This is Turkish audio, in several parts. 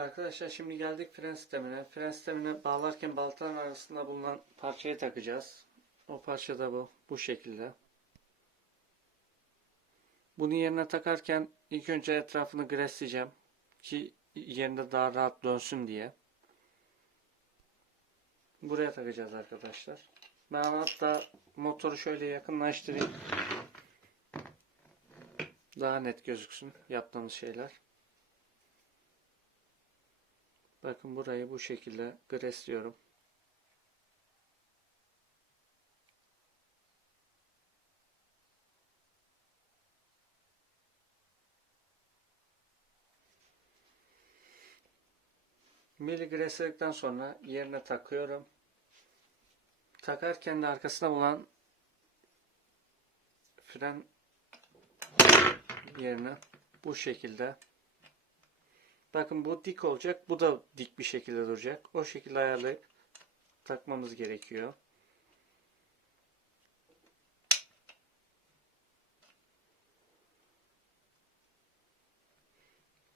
Arkadaşlar şimdi geldik fren sistemine. Fren sistemine bağlarken baltaların arasında bulunan parçayı takacağız. O parça da bu. Bu şekilde. Bunu yerine takarken ilk önce etrafını gresleyeceğim. Ki yerinde daha rahat dönsün diye. Buraya takacağız arkadaşlar. Ben hatta motoru şöyle yakınlaştırayım. Daha net gözüksün yaptığımız şeyler. Bakın burayı bu şekilde gresliyorum. Mili gresledikten sonra yerine takıyorum. Takarken de arkasına bulan fren yerine bu şekilde Bakın bu dik olacak. Bu da dik bir şekilde duracak. O şekilde ayarlayıp takmamız gerekiyor.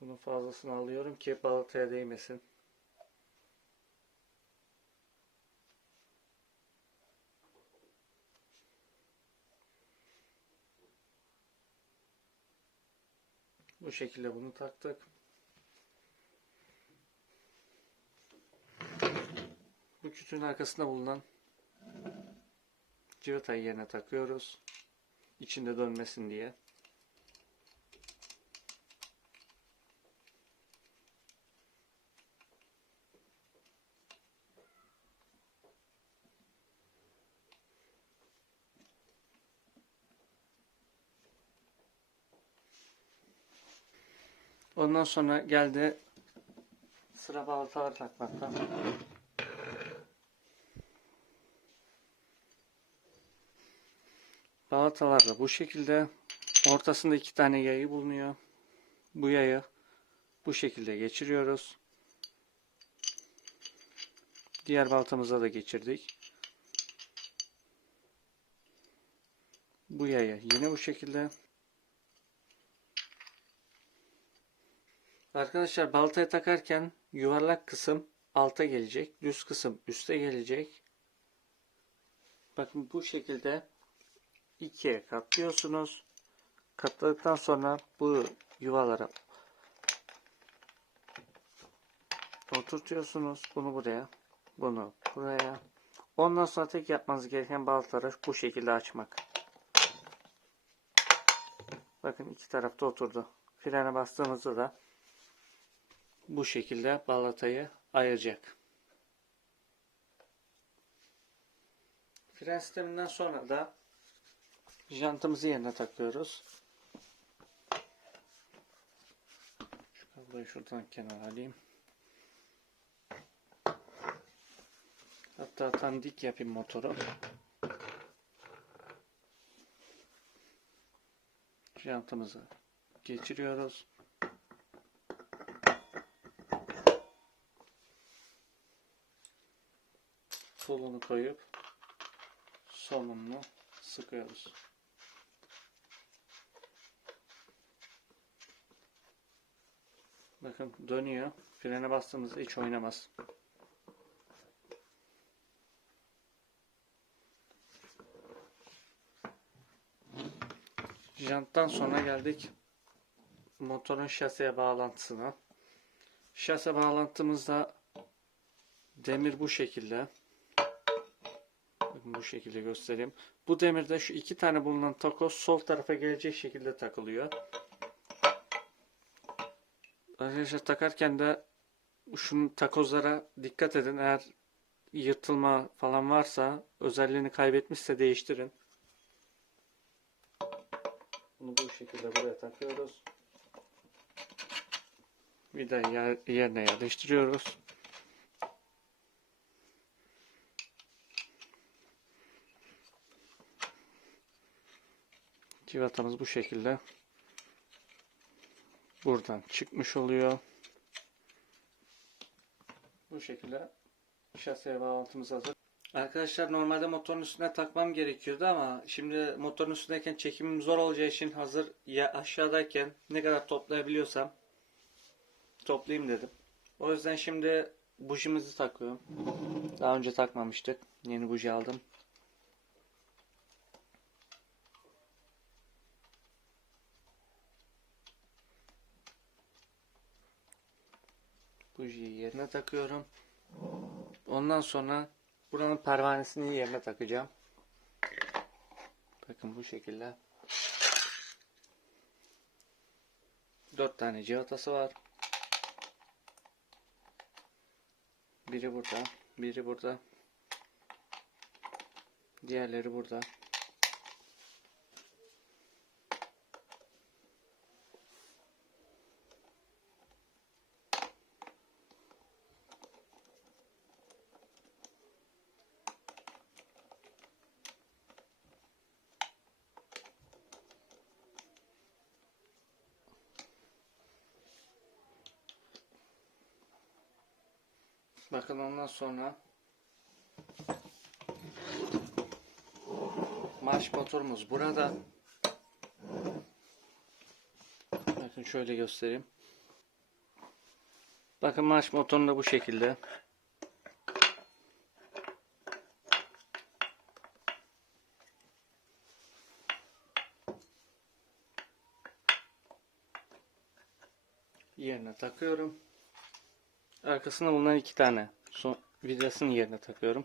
Bunun fazlasını alıyorum ki balataya değmesin. Bu şekilde bunu taktık. Kütüğün arkasında bulunan civatayı yerine takıyoruz. İçinde dönmesin diye. Ondan sonra geldi sıra baltalar takmakta. Balatalar da bu şekilde. Ortasında iki tane yayı bulunuyor. Bu yayı bu şekilde geçiriyoruz. Diğer baltamıza da geçirdik. Bu yayı yine bu şekilde. Arkadaşlar baltaya takarken yuvarlak kısım alta gelecek. Düz kısım üste gelecek. Bakın bu şekilde ikiye katlıyorsunuz. Katladıktan sonra bu yuvalara oturtuyorsunuz. Bunu buraya, bunu buraya. Ondan sonra tek yapmanız gereken baltaları bu şekilde açmak. Bakın iki tarafta oturdu. Frene bastığımızda da bu şekilde balatayı ayıracak. Fren sisteminden sonra da jantımızı yerine takıyoruz. Şu kabloyu şuradan kenara alayım. Hatta tam dik yapayım motoru. Jantımızı geçiriyoruz. Solunu koyup sonunu sıkıyoruz. Bakın dönüyor. Frene bastığımızda hiç oynamaz. Janttan sonra geldik motorun şaseye bağlantısına. Şase bağlantımızda demir bu şekilde. Bakın bu şekilde göstereyim. Bu demirde şu iki tane bulunan takoz sol tarafa gelecek şekilde takılıyor. Arkadaşlar takarken de şunun takozlara dikkat edin. Eğer yırtılma falan varsa özelliğini kaybetmişse değiştirin. Bunu bu şekilde buraya takıyoruz. Vidayı yer, yerine yerleştiriyoruz. Civatamız bu şekilde buradan çıkmış oluyor. Bu şekilde şaseye bağlantımız hazır. Arkadaşlar normalde motorun üstüne takmam gerekiyordu ama şimdi motorun üstündeyken çekimim zor olacağı için hazır ya aşağıdayken ne kadar toplayabiliyorsam toplayayım dedim. O yüzden şimdi bujimizi takıyorum. Daha önce takmamıştık. Yeni buji aldım. Bujiyi yerine takıyorum. Ondan sonra buranın pervanesini yerine takacağım. Bakın bu şekilde. Dört tane civatası var. Biri burada, biri burada. Diğerleri burada. Bakın ondan sonra marş motorumuz burada. Bakın şöyle göstereyim. Bakın marş motorunu da bu şekilde. Yerine takıyorum. Arkasına bulunan iki tane son vidasını yerine takıyorum.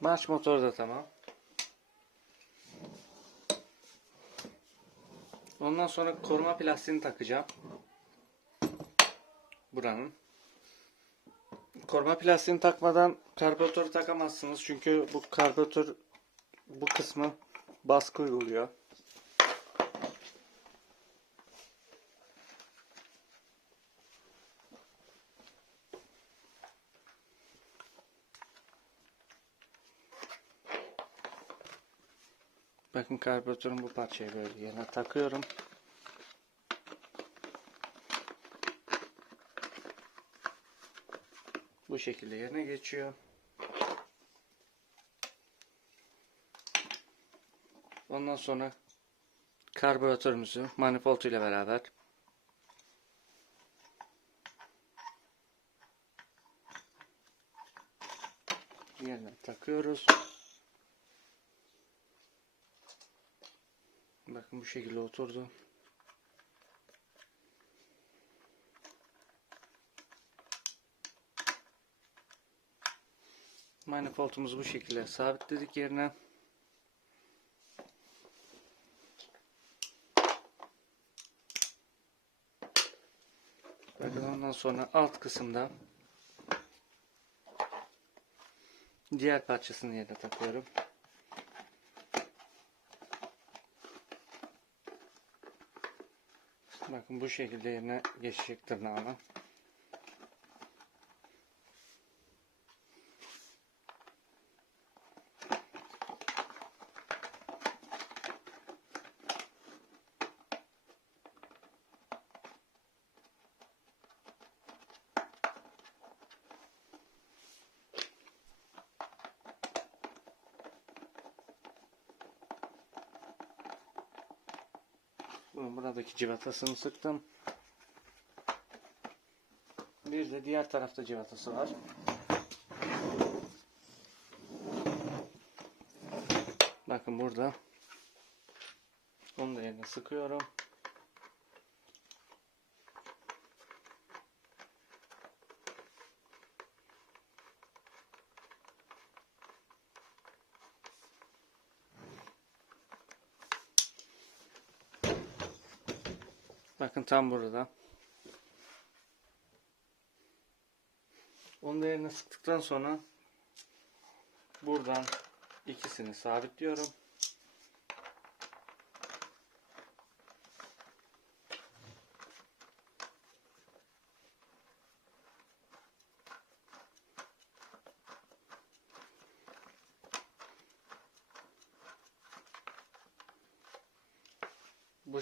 Marş motoru da tamam. Ondan sonra koruma plastiğini takacağım. Buranın. Koruma plastiğini takmadan karbüratörü takamazsınız. Çünkü bu karbüratör bu kısmı baskı uyguluyor. Bakın karbüratörün bu parçayı böyle yerine takıyorum. Bu şekilde yerine geçiyor. Ondan sonra karbüratörümüzü manifold ile beraber yerine takıyoruz. Bakın bu şekilde oturdu. Manifoldumuzu bu şekilde sabitledik yerine. Bakın ondan sonra alt kısımda diğer parçasını yerine takıyorum. Bakın bu şekilde yerine geçecek tırnağına. Buradaki civatasını sıktım. Bir de diğer tarafta civatası var. Bakın burada. Onu da yerine sıkıyorum. Bakın tam burada. Onu da yerine sıktıktan sonra buradan ikisini sabitliyorum.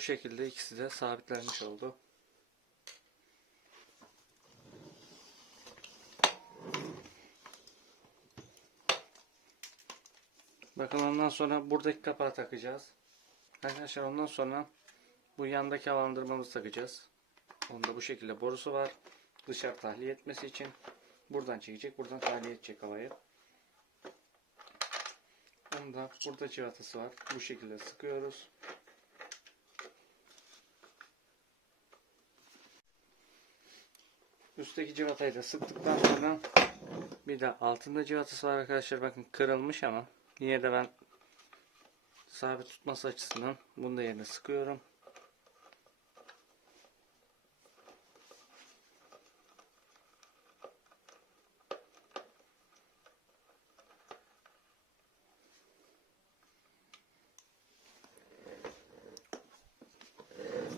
Şekilde ikisi de sabitlenmiş oldu. Bakın ondan sonra buradaki kapağı takacağız. Arkadaşlar ondan sonra bu yandaki havalandırmamızı takacağız. Onda bu şekilde borusu var. Dışarı tahliye etmesi için. Buradan çekecek, buradan tahliye edecek havayı. Onda burada civatası var. Bu şekilde sıkıyoruz. Üstteki civatayı da sıktıktan sonra bir de altında civatası var arkadaşlar. Bakın kırılmış ama yine de ben sabit tutması açısından bunu da yerine sıkıyorum.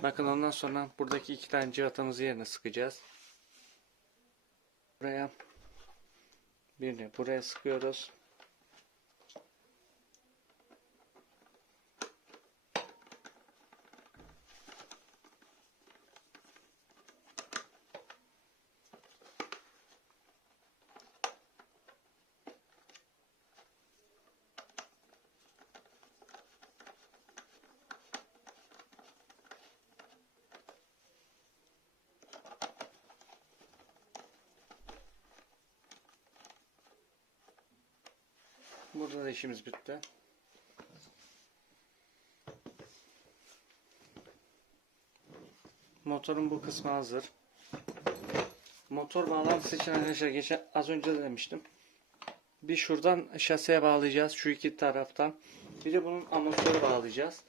Bakın ondan sonra buradaki iki tane civatamızı yerine sıkacağız. Buraya birini buraya sıkıyoruz. Burada da işimiz bitti. Motorun bu kısmı hazır. Motor bağlantısı için arkadaşlar geçen az önce de demiştim. Bir şuradan şaseye bağlayacağız. Şu iki taraftan. Bir de bunun amortisörü bağlayacağız.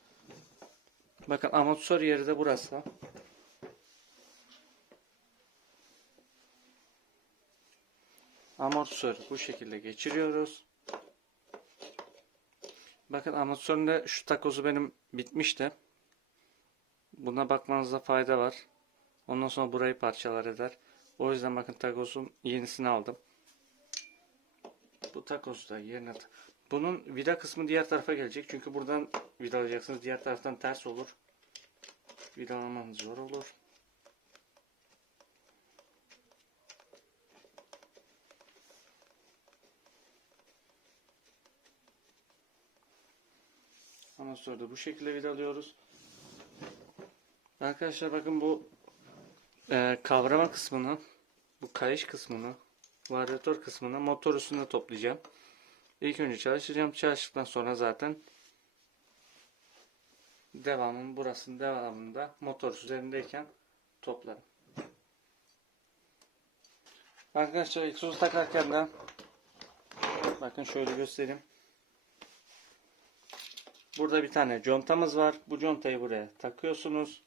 Bakın amortisör yeri de burası. Amortisörü bu şekilde geçiriyoruz. Bakın amortisöründe şu takozu benim bitmişti. Buna bakmanızda fayda var. Ondan sonra burayı parçalar eder. O yüzden bakın takozun yenisini aldım. Bu takozu da yerine bunun vida kısmı diğer tarafa gelecek. Çünkü buradan vidalayacaksınız. Diğer taraftan ters olur. Vidalamanız zor olur. Amortisörü de bu şekilde vidalıyoruz. Arkadaşlar bakın bu e, kavrama kısmını, bu kayış kısmını, varyatör kısmını motor üstünde toplayacağım. İlk önce çalışacağım. Çalıştıktan sonra zaten devamın burasının devamında motor üzerindeyken toplarım. Arkadaşlar egzozu takarken de bakın şöyle göstereyim. Burada bir tane contamız var. Bu contayı buraya takıyorsunuz.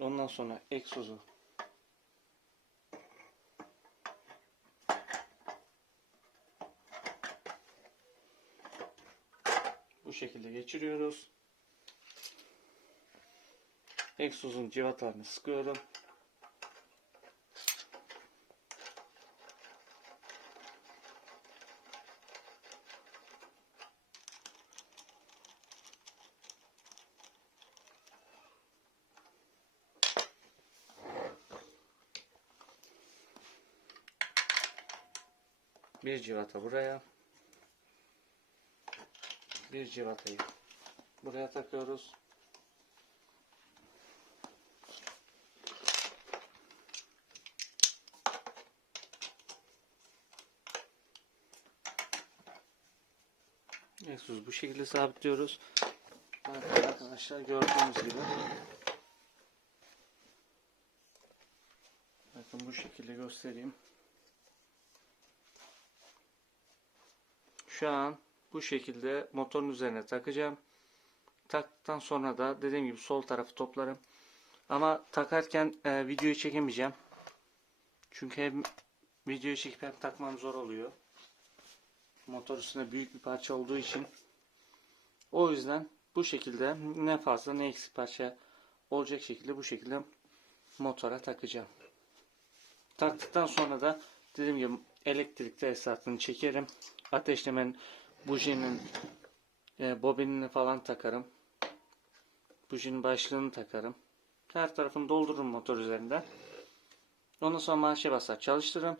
Ondan sonra egzozu bu şekilde geçiriyoruz. Egzozun civatalarını sıkıyorum. Bir civata buraya. Bir civatayı buraya takıyoruz. Egzozu bu şekilde sabitliyoruz. Arkadaşlar gördüğünüz gibi. Bakın bu şekilde göstereyim. Şu an bu şekilde motorun üzerine takacağım. Taktıktan sonra da dediğim gibi sol tarafı toplarım. Ama takarken e, videoyu çekemeyeceğim. Çünkü hem videoyu çekip hem takmam zor oluyor. Motor üstünde büyük bir parça olduğu için. O yüzden bu şekilde ne fazla ne eksik parça olacak şekilde bu şekilde motora takacağım. Taktıktan sonra da dediğim gibi elektrik tesisatını çekerim. Ateşlemenin bujinin E, bobinini falan takarım. Bujinin başlığını takarım. Her tarafını doldururum motor üzerinde. Ondan sonra marşa basar çalıştırırım.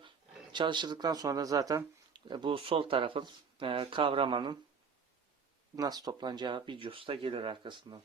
Çalıştırdıktan sonra zaten e, bu sol tarafın e, kavramanın nasıl toplanacağı videosu da gelir arkasından.